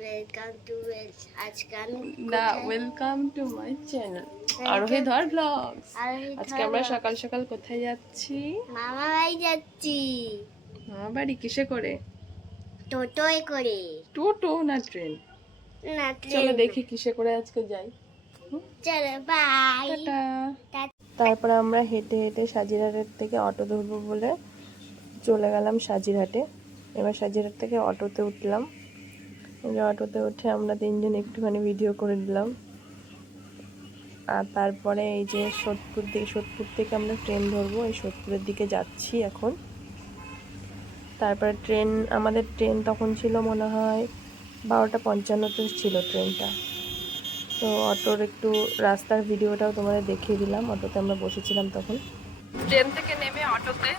Welcome to welcome to my channel আরোহী ধর blogs. আজকে আমরা সকাল সকাল কোথায় যাচ্ছি? মামা বাড়ি যাচ্ছি। মামা বাড়ি কিসে করে? টোটোয় করে। টোটো না ট্রেন? না চলো দেখি কিসে করে আজকে যাই। চলো বাই। টাটা। তারপরে আমরা হেঁটে হেঁটে সাজিরহাটের থেকে অটো ধরবো বলে চলে গেলাম সাজিরহাটে। এবার সাজিরহাট থেকে অটোতে উঠলাম। অটোতে উঠে আমরা তিনজন একটুখানি ভিডিও করে দিলাম। আর তারপরে এই যে সোদপুর থেকে আমরা ট্রেন ধরবো, এই সোদপুরের দিকে যাচ্ছি এখন। তারপরে আমাদের ট্রেন তখন ছিল মনে হয় 12:55 ছিল ট্রেনটা। তো অটোর একটু রাস্তার ভিডিওটাও তোমাদের দেখিয়ে দিলাম। অটোতে আমরা বসেছিলাম তখন। ট্রেন থেকে নেমে অটোতে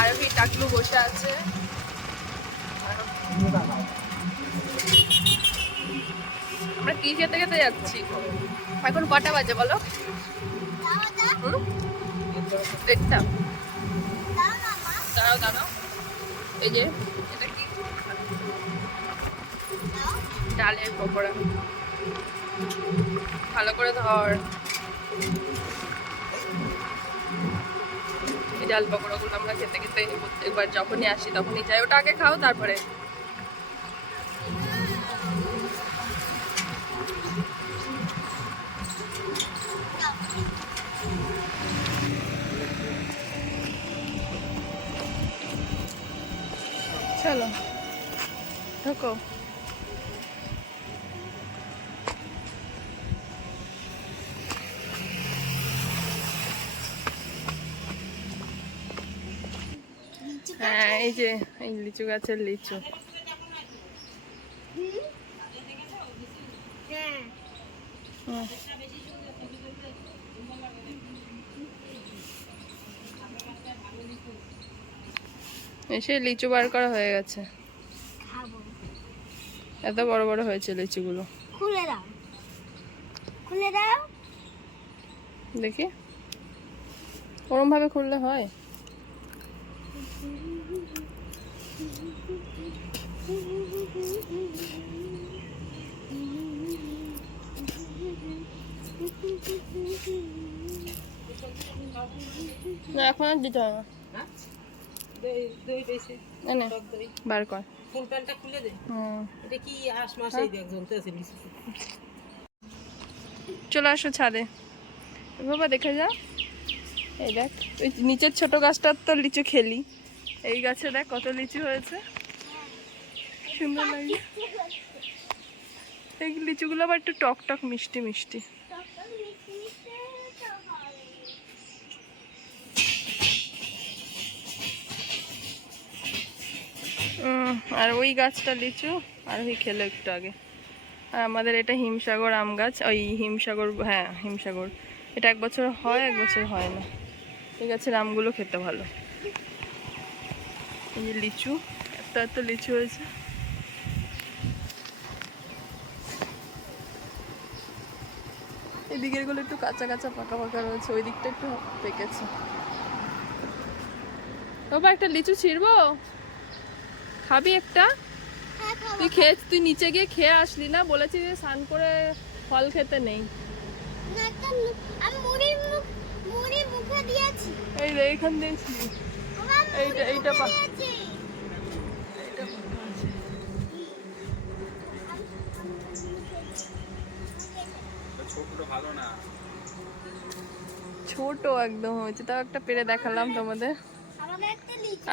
আরোহী টাকলু বসে আছে। আমরা কি খেতে খেতে যাচ্ছি? এখন কটা বাজে বলো? দেখতাম। দাঁড়াও এই যে এটা কি? ডালের পকোড়া। ভালো করে ধর। এই ডাল পকোড়াগুলো আমরা খেতে খেতে একবার যখনই আসি তখনই যাই। ওটা আগে খাও তারপরে। চলো ঢোকো। হ্যাঁ এই যে এই লিচু গাছের লিচু। এসে লিচু বার করা হয়ে গেছে। এত বড় বড় হয়েছে লিচুগুলো। খুলে দাও, খুলে দাও। দেখি ওরম ভাবে খুললে হয়? না এখন আর দিতে হবে না। বার কর। চলে আসো ছাদে। বাবা দেখে যা। এই দেখ ওই নিচের ছোট গাছটার তো লিচু খেলি। এই গাছে দেখ কত লিচু হয়েছে, সুন্দর লাগে। এই লিচুগুলো আবার একটু টক টক মিষ্টি মিষ্টি। আর ওই গাছটা লিচু আর ওই খেলো একটু আগে। আর আমাদের এটা হিমসাগর আম গাছ। ওই হিমসাগর, হ্যাঁ হিমসাগর। এটা এক বছর হয় এক বছর হয় না। এই গাছের আমগুলো খেতে ভালো। এই যে লিচু, এত লিচু হয়েছে। এদিকের গুলো একটু কাঁচা কাঁচা পাকা পাকা রয়েছে, ওই দিকটা একটু পেকেছে। বাবা একটা লিচু ছিড়বো, খাবি একটা? তুই নিচে গিয়ে খেয়ে আসলি না? বলেছি যে স্নান করে ফল খেতে নেই। এই রে এইখান দিয়েছি। এইটা পা ছোট একদম হয়েছে, তাও একটা পেরে দেখালাম তোমাদের।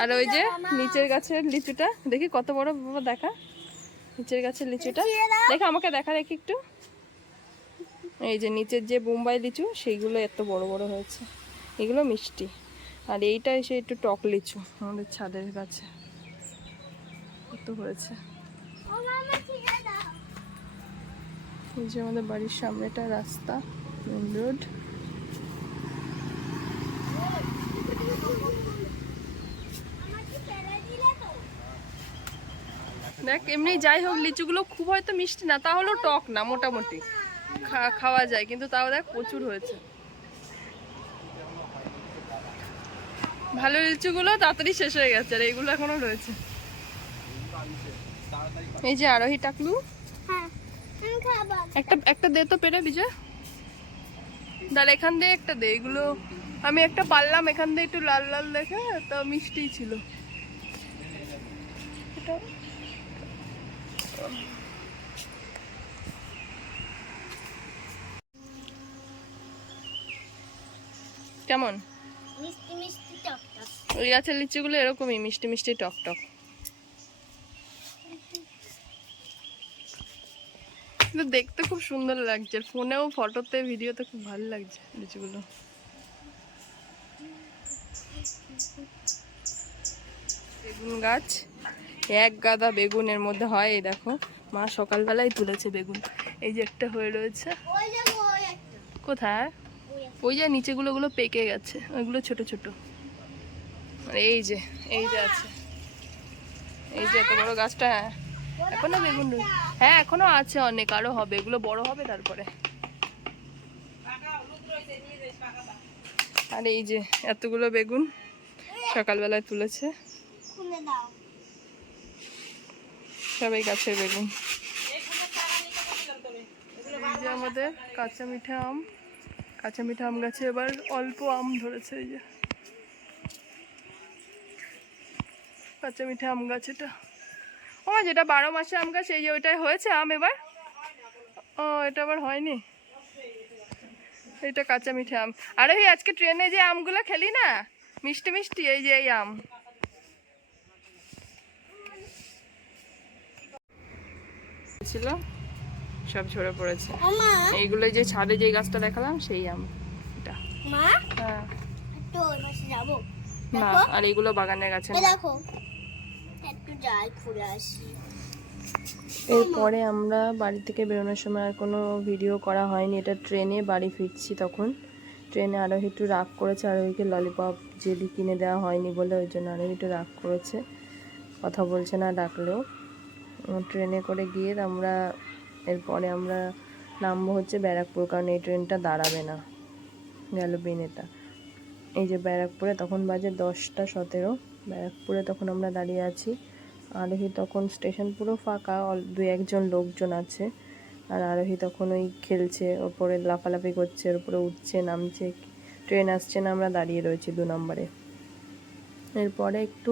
আর ওই যে নিচের গাছের লিচুটা দেখি কত বড় বাবা, দেখা নিচের গাছের লিচুটা দেখা, আমাকে দেখা দেখি একটু। এই যে নিচের যে বোম্বাই লিচু সেইগুলো এত বড় বড় হয়েছে, এগুলো মিষ্টি। আর এইটা এসে একটু টক লিচু আমাদের ছাদের গাছে কত হয়েছে। এই যে আমাদের বাড়ির সামনেটা রাস্তা, মেন রোড। দেখ এমনি যাই হোক লিচুগুলো খুব হয়তো মিষ্টি না, তাহলেও টক না, মোটামুটি খাওয়া যায়, কিন্তু তাও দেখ প্রচুর হয়েছে। ভালো লিচুগুলো তাড়াতাড়ি শেষ হয়ে গেছে, আর এইগুলো এখনো রয়েছে। এই যে আরোহী টাকলু, হ্যাঁ আমি খাবো। একটা একটা দে তো পেরে বিজয়। দাঁড়া এখান দিয়ে একটা দে, এগুলো আমি একটা পারলাম এখান দিয়ে একটু লাল লাল দেখে, তা মিষ্টি ছিল এটা। কেমন মিষ্টি মিষ্টি টক টক। ওই গাছের লিচিগুলো এরকমই মিষ্টি মিষ্টি টক টক, কিন্তু দেখতে খুব সুন্দর লাগছে, ফোনেও ফটোতে ভিডিওতে খুব ভালো লাগছে লিচিগুলো। বেগুন গাছ, এক গাদা বেগুনের মধ্যে হয়, এই দেখো মা সকালবেলায় তুলেছে বেগুন, এই যে একটা হয়ে রয়েছে। ওই যে ওই একটা। কোথায়? ওই একটা। ওই যে নিচেগুলো ওগুলো পেকে গেছে, ওইগুলো ছোট ছোট। আর এই যে আছে, এই যে এত বড় গাছটা, হ্যাঁ এখনো বেগুন রয়েছে, হ্যাঁ এখনো আছে অনেক, আরো হবে, এগুলো বড় হবে তারপরে। আর এই যে এতগুলো বেগুন সকালবেলায় তুলেছে, খুলে দাও। সবাই গাছের বেগুন। এই যে আমাদের কাঁচা মিঠা আম, কাঁচা মিঠা আম গাছে এবার অল্প আম ধরেছে, এই যে কাঁচা মিঠা আম গাছ এটা। ও যেটা 12 মাসে আম গাছ, এই যে ওইটাই হয়েছে আম এবার। ও এটা আবার হয়নি, এটা কাঁচা মিঠা আম। আরে এই আজকে ট্রেনে যে আমগুলো খেলি না মিষ্টি মিষ্টি, এই যে এই আম ছিল, সব ঝরে পড়েছে। মা এইগুলো যে ছাদে যে গাছটা দেখালাম সেই আম এটা। মা হ্যাঁ একটু ওই পাশে যাবো। না, দেখো আর এইগুলো বাগানের গাছে এ না। দেখো একটু যাই ঘুরে আসি। এরপরে আমরা বাড়ি থেকে বেরোনোর সময় আর কোনো ভিডিও করা হয়নি, এটা ট্রেনে বাড়ি ফিরছি তখন। ট্রেনে আরোহী একটু রাগ করেছে, আরোহীকে ললিপপ জেলি কিনে দেওয়া হয়নি বলে, ওই জন্য আরোহী একটু রাগ করেছে, কথা বলছে না ডাকলেও। ট্রেনে করে গিয়ে এরপরে আমরা নামবো হচ্ছে ব্যারাকপুর, কারণ এই ট্রেনটা দাঁড়াবে না, গেল বিনেতা। এই যে ব্যারাকপুরে তখন বাজে 10টা 17, ব্যারাকপুরে তখন আমরা দাঁড়িয়ে আছি। আরোহী তখন স্টেশন পুরো ফাঁকা, 2-1জন লোকজন আছে, আর আরোহী তখন ওই খেলছে, ওপরে লাফালাফি করছে, ওর উপরে উঠছে নামছে, ট্রেন আসছে না, আমরা দাঁড়িয়ে রয়েছি 2 নম্বরে। এরপরে একটু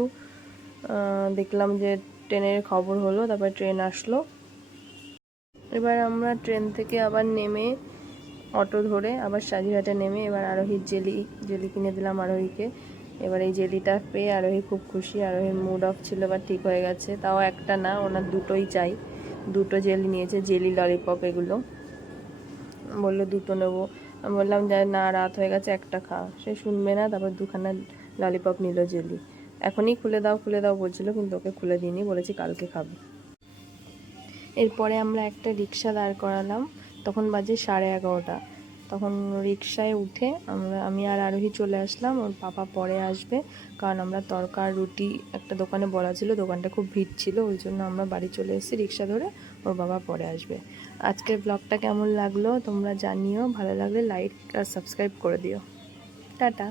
দেখলাম যে ট্রেনের খবর হলো, তারপরে ট্রেন আসলো। এবার আমরা ট্রেন থেকে আবার নেমে অটো ধরে আবার সাজিঘাটে নেমে এবার আরোহীর জেলি কিনে দিলাম আরোহীকে। এবার এই জেলিটা পেয়ে আরোহী খুব খুশি, আরোহীর মুড অফ ছিল বা ঠিক হয়ে গেছে, তাও একটা না, ওনার দুটোই চাই, 2টো জেলি নিয়েছে, জেলি ললিপপ এগুলো, বললো 2টো নেবো। আমি বললাম যে না রাত হয়ে গেছে, একটা খা, সে শুনবে না, তারপর 2খানা ললিপপ নিল জেলি। এখনই খুলে দাও বলছিল, কিন্তু ওকে খুলে দিইনি, বলেছি কালকে খাবে। এরপরে আমরা একটা রিক্সা দাঁড় করালাম, তখন বাজে 11:30। তখন রিক্সায় উঠে আমি আর আরোহী চলে আসলাম, ওর পাপা পরে আসবে, কারণ আমরা তরকা আর রুটি একটা দোকানে বলা ছিল, দোকানটা খুব ভিড় ছিল, ওই জন্য আমরা বাড়ি চলে এসেছি রিক্সা ধরে, ওর বাবা পরে আসবে। আজকের ব্লগটা কেমন লাগলো তোমরা জানিও, ভালো লাগলে লাইক আর সাবস্ক্রাইব করে দিও। টাটা।